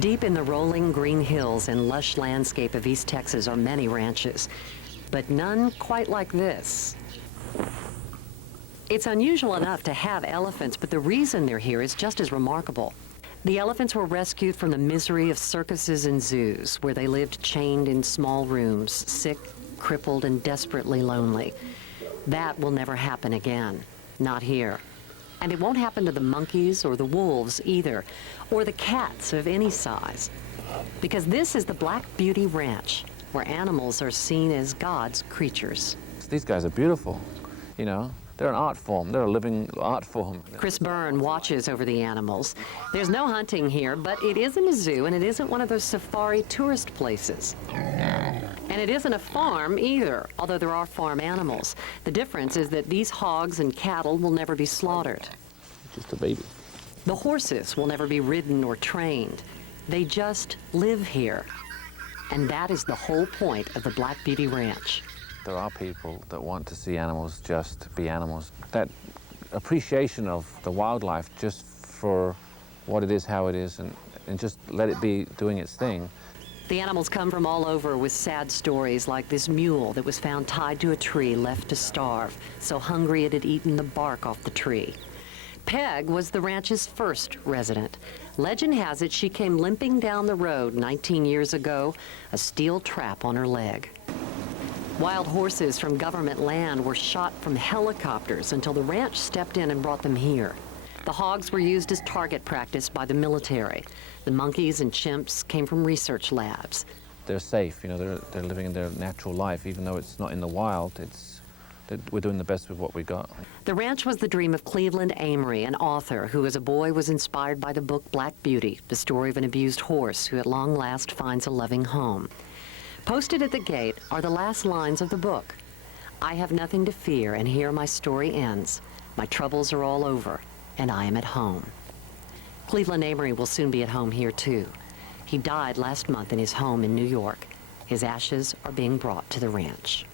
Deep in the rolling green hills and lush landscape of East Texas are many ranches, but none quite like this. It's unusual enough to have elephants, but the reason they're here is just as remarkable. The elephants were rescued from the misery of circuses and zoos, where they lived chained in small rooms, sick, crippled, and desperately lonely. That will never happen again, not here. And it won't happen to the monkeys or the wolves either, or the cats of any size. Because this is the Black Beauty Ranch, where animals are seen as God's creatures. These guys are beautiful, you know. They're an art form. They're a living art form. Chris Byrne watches over the animals. There's no hunting here, but it isn't a zoo, and it isn't one of those safari tourist places. And it isn't a farm either, although there are farm animals. The difference is that these hogs and cattle will never be slaughtered. Just a baby. The horses will never be ridden or trained. They just live here. And that is the whole point of the Black Beauty Ranch. There are people that want to see animals just be animals. That appreciation of the wildlife just for what it is, how it is, and just let it be doing its thing. The animals come from all over with sad stories, like this mule that was found tied to a tree, left to starve, so hungry it had eaten the bark off the tree. Peg was the ranch's first resident. Legend has it she came limping down the road 19 years ago, a steel trap on her leg. Wild horses from government land were shot from helicopters until the ranch stepped in and brought them here. The hogs were used as target practice by the military. The monkeys and chimps came from research labs. They're safe, you know, they're living in their natural life, even though it's not in the wild. We're doing the best with what we got. The ranch was the dream of Cleveland Amory, an author who as a boy was inspired by the book Black Beauty, the story of an abused horse who at long last finds a loving home. Posted at the gate are the last lines of the book. I have nothing to fear, and here my story ends. My troubles are all over, and I am at home. Cleveland Amory will soon be at home here, too. He died last month in his home in New York. His ashes are being brought to the ranch.